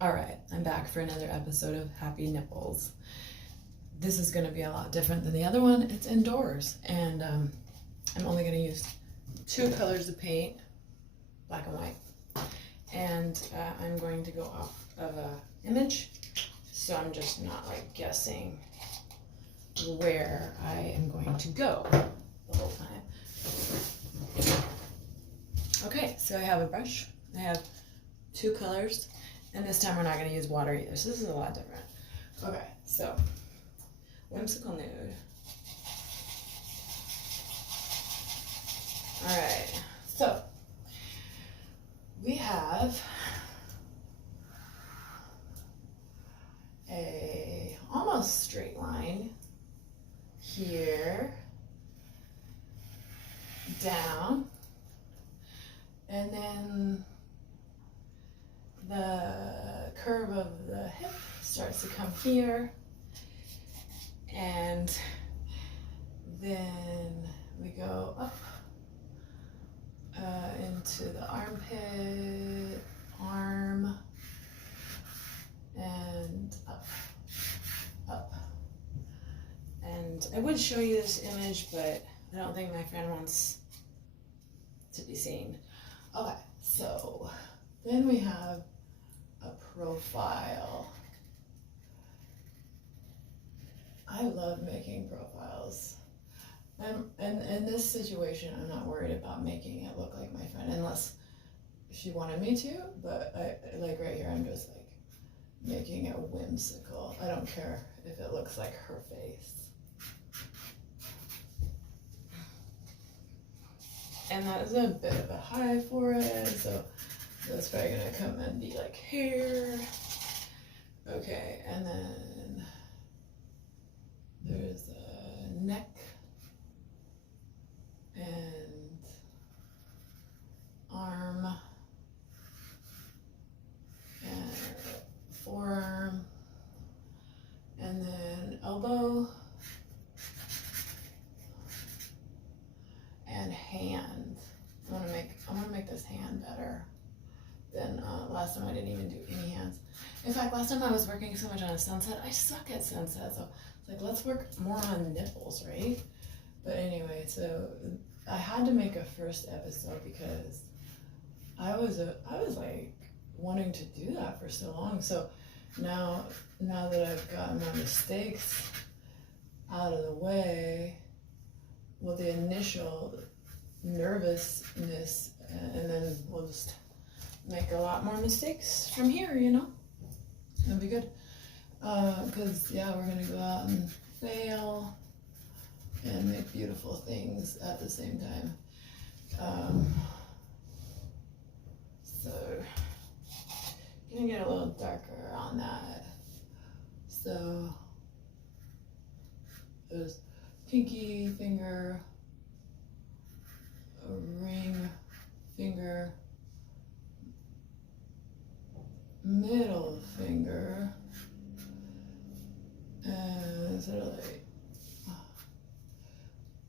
Alright, I'm back for another episode of Happy Nipples. This is going to be a lot different than the other one. It's indoors, and I'm only going to use two colors of paint, black and white. And I'm going to go off of an image, so I'm just not like guessing where I am going to go the whole time. Okay, so I have a brush. I have two colors. And this time we're not going to use water either, so this is a lot different. Okay, so whimsical nude. Alright, so we have a almost straight line here, down, and then the curve of the hip starts to come here, and then we go up into the armpit, arm, and up. And I would show you this image, but I don't think my friend wants to be seen. Okay, so then we have a profile. I love making profiles. And in this situation, I'm not worried about making it look like my friend, unless she wanted me to, but I like right here, I'm just like making it whimsical. I don't care if it looks like her face. And that is a bit of a high forehead, so that's probably gonna come and be like hair. Okay, and then there's a neck and arm and forearm, and then elbow and hand. I want to make this hand better than last time. I didn't even do any hands. In fact, last time I was working so much on a sunset. I suck at sunset, so it's like, let's work more on nipples, right? But anyway, so I had to make a first episode because I was like wanting to do that for so long. So now that I've gotten my mistakes out of the way, well, the initial nervousness, and then we'll just make a lot more mistakes from here, you know? It'll be good. Because, yeah, we're going to go out and fail and make beautiful things at the same time. So, going to get a little darker on that. So, there's pinky finger, a ring finger, middle finger, and sort of like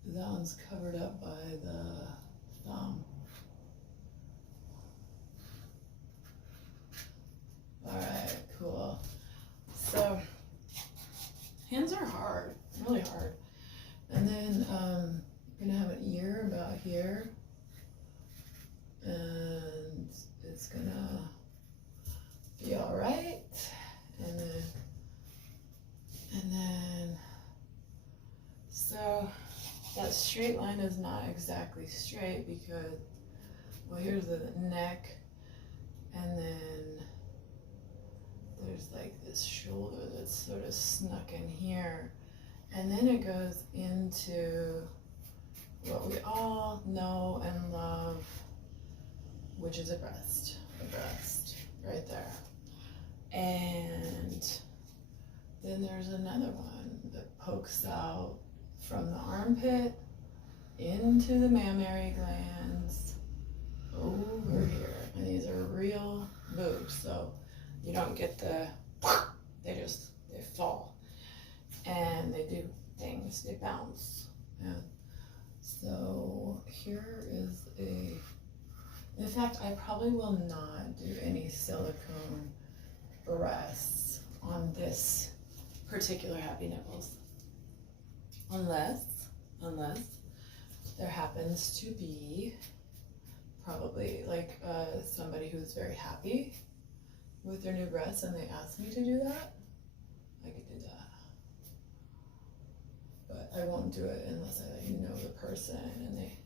that one's covered up by the thumb. Alright, cool. So hands are hard, really hard. And then I'm gonna have an ear about here, and it's gonna be all right. And then, so that straight line is not exactly straight because, well, here's the neck, and then there's like this shoulder that's sort of snuck in here. And then it goes into what we all know and love, which is a breast right there. And then there's another one that pokes out from the armpit into the mammary glands over here. And these are real boobs, so you don't get they fall. And they do things, they bounce. Yeah. So here is in fact, I probably will not do any silicone breasts on this particular Happy Nipples. Unless there happens to be probably like somebody who's very happy with their new breasts and they ask me to do that, I could do that. But I won't do it unless I like know the person and they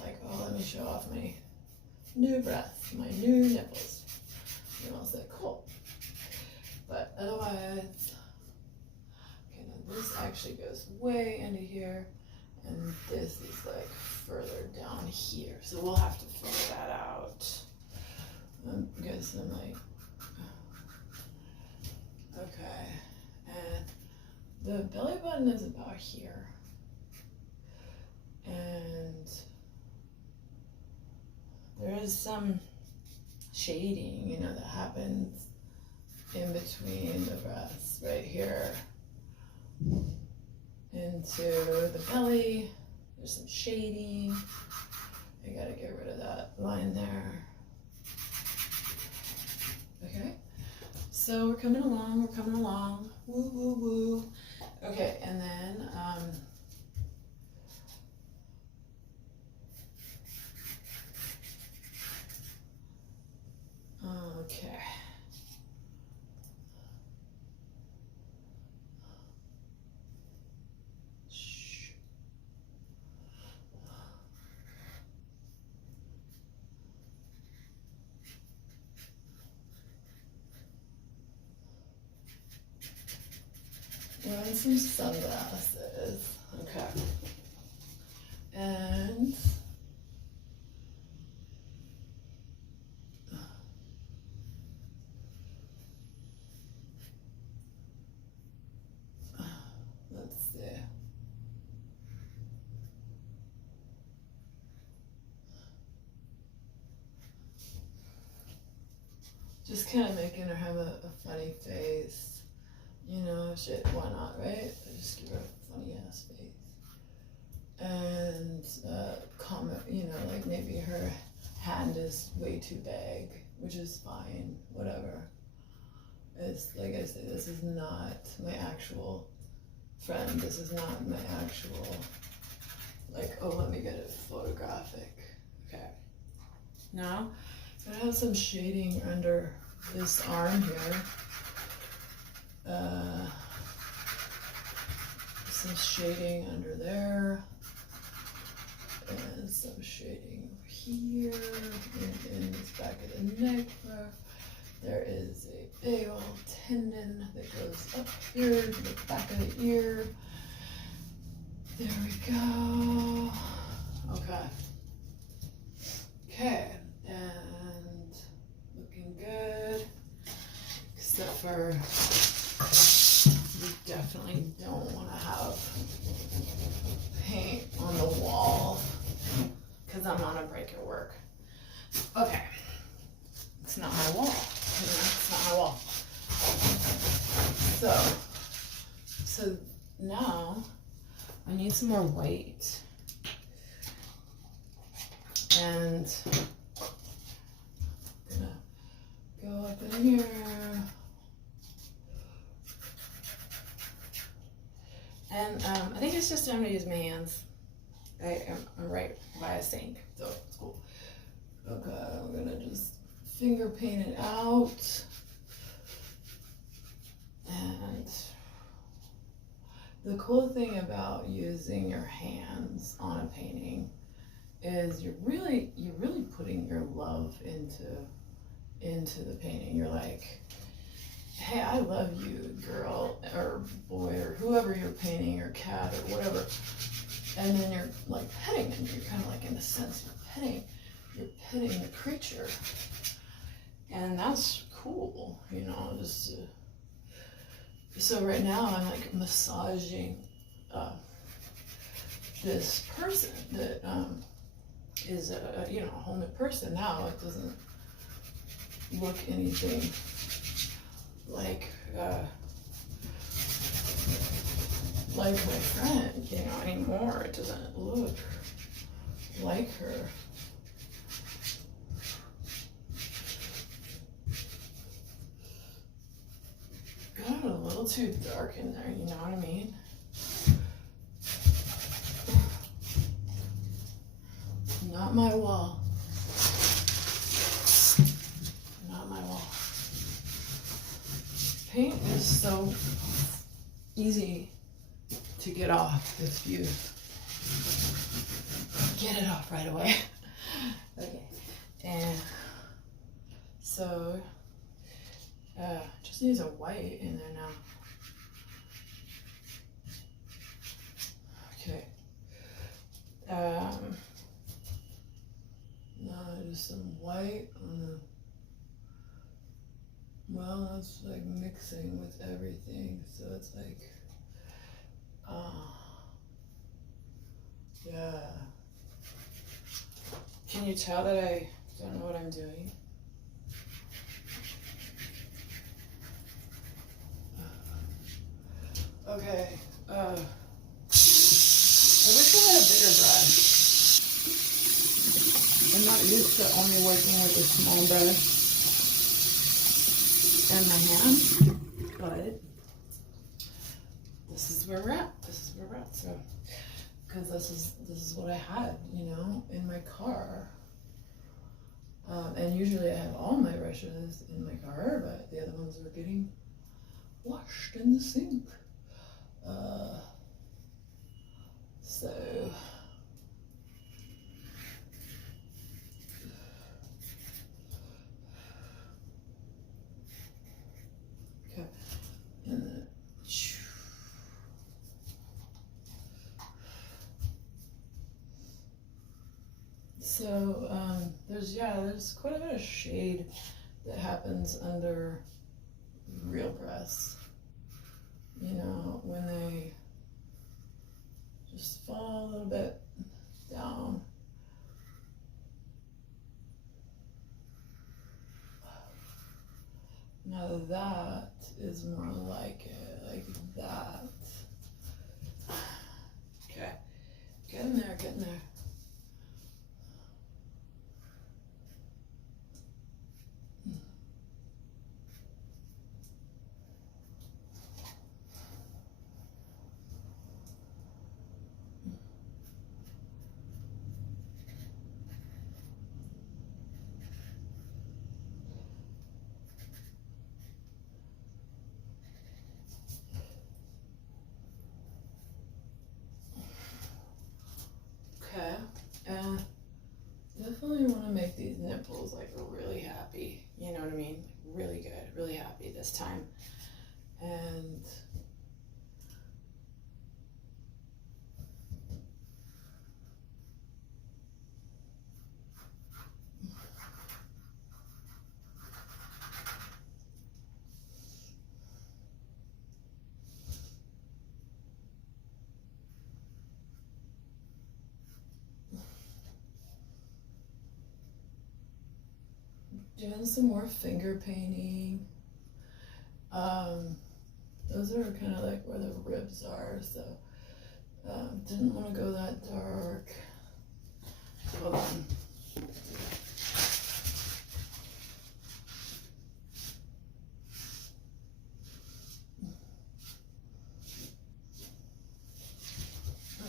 like, oh, let me show off my new breasts, my new nipples. And I'll say, cool. But otherwise, okay, now this actually goes way into here, and this is like further down here. So we'll have to figure that out. Because I'm like, okay, and the belly button is about here. And there is some shading, you know, that happens in between the breasts right here into the belly. There's some shading. I gotta get rid of that line there. Okay, so we're coming along, woo, woo, woo. Okay, and then, okay. Shh. Wearing some sunglasses. Okay. And let's see. Just kind of making her have a funny face. You know, shit, why not, right? Just give her a funny ass face. And comment, you know, like maybe her hand is way too big, which is fine, whatever. It's like I say, this is not my actual friend. This is not my actual, like, oh, let me get it photographic. Okay. Now, I have some shading under this arm here. Some shading under there, and some shading over here, and in this back of the neck where there is a big old tendon that goes up here to the back of the ear. There we go. Okay. Okay, and looking good, except for you definitely don't want to have paint on the wall because I'm gonna break your work. Okay, it's not my wall. It's not my wall. So now I need some more white, and I'm gonna go up in here. And I think it's just time to use my hands. I'm right by a sink, so it's cool. Okay, I'm gonna just finger paint it out. And the cool thing about using your hands on a painting is you're really putting your love into the painting. You're like, hey, I love you, girl or boy or whoever you're painting, or cat or whatever. And then you're like petting them. You're kind of like, in a sense, you're petting the creature. And that's cool, you know, just so right now I'm like massaging this person that is a a whole new person now. It doesn't look anything like my friend, anymore. It doesn't look like her. little too dark in there, you know what I mean? Not my wall. Not my wall. Paint is so easy to get off if you get it off right away. Okay, and so just needs a white in there now. Okay. Now just some white on the. Well, it's like mixing with everything, so it's like, yeah. Can you tell that I don't know what I'm doing? Okay, I wish I had a bigger brush. I'm not used to only working with a small brush in my hand, but this is where we're at. This is where we're at. So, because this is what I had, you know, in my car. And usually I have all my brushes in my car, but the other ones were getting washed in the sink. So. Okay. And then, so there's quite a bit of shade that happens under real breasts. You know, when they just fall a little bit down. Now that is more like it, like that. Okay, getting there, getting there. Okay, definitely want to make these nipples like really happy, you know what I mean? Really good, really happy this time. And doing some more finger painting. Those are kind of like where the ribs are, so didn't want to go that dark. Hold on.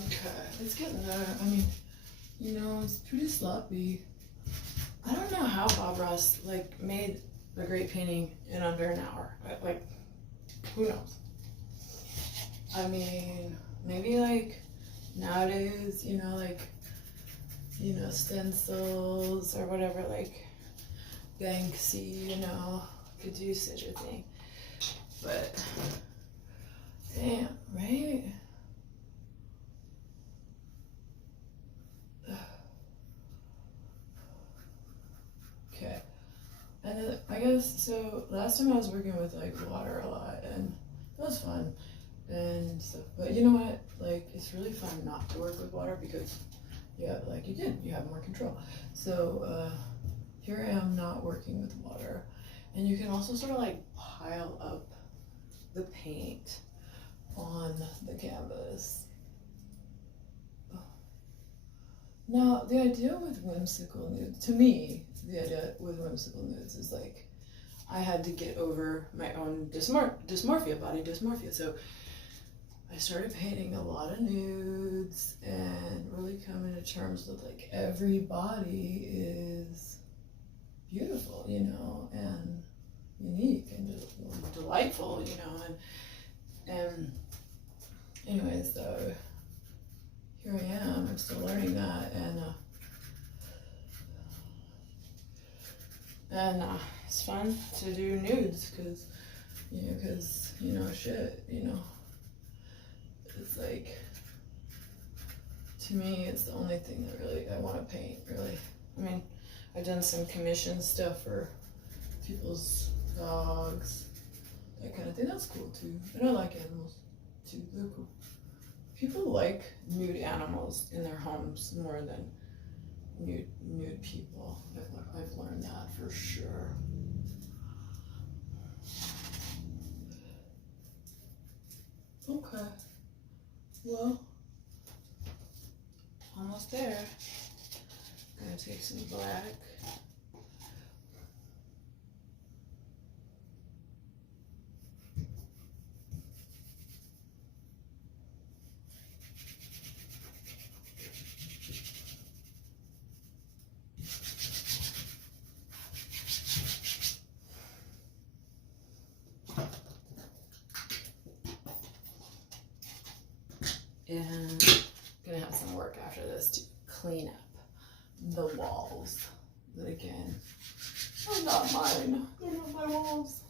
Okay, it's getting there. I mean, you know, it's pretty sloppy. I don't know how Bob Ross like made a great painting in under an hour. Like, who knows? I mean, maybe like nowadays, you know, like, you know, stencils or whatever, like Banksy, you know, could do such a thing. But damn, right? Okay. And then I guess, so last time I was working with like water a lot, and that was fun and stuff. But you know what? Like, it's really fun not to work with water because, yeah, like you have more control. So here I am not working with water. And you can also sort of like pile up the paint on the canvas. Now, the idea with whimsical nudes, to me, the idea with whimsical nudes is like, I had to get over my own dysmorphia, body dysmorphia. So I started painting a lot of nudes and really coming to terms with like every body is beautiful, you know, and unique and delightful, you know, and anyways, so here I am. I'm still learning that, and it's fun to do nudes because shit, you know, it's like, to me, it's the only thing that really I want to paint. Really, I mean, I've done some commission stuff for people's dogs, that kind of thing. That's cool too. And I like animals too. They're cool. People like nude animals in their homes more than nude people. I've learned that for sure. Okay. Well, almost there. Gonna take some black. And I'm gonna have some work after this to clean up the walls. But again, they're not mine. They're not my walls.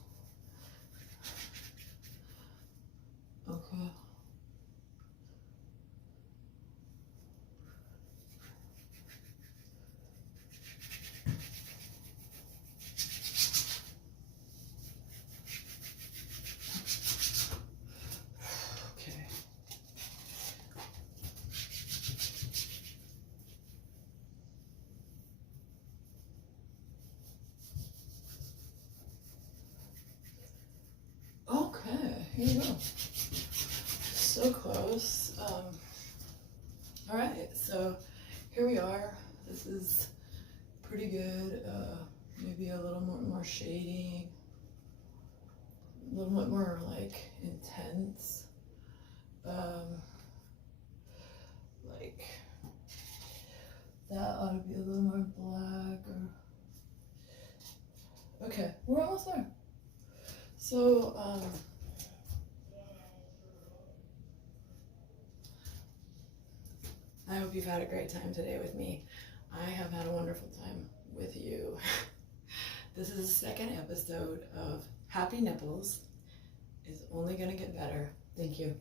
Okay. Okay, here we go. So close. All right, so here we are. This is pretty good. Maybe a little more shading, a little bit more like intense. Like that ought to be a little more black. Okay, we're almost there. So, I hope you've had a great time today with me. I have had a wonderful time with you. This is the second episode of Happy Nipples. It's only gonna get better. Thank you.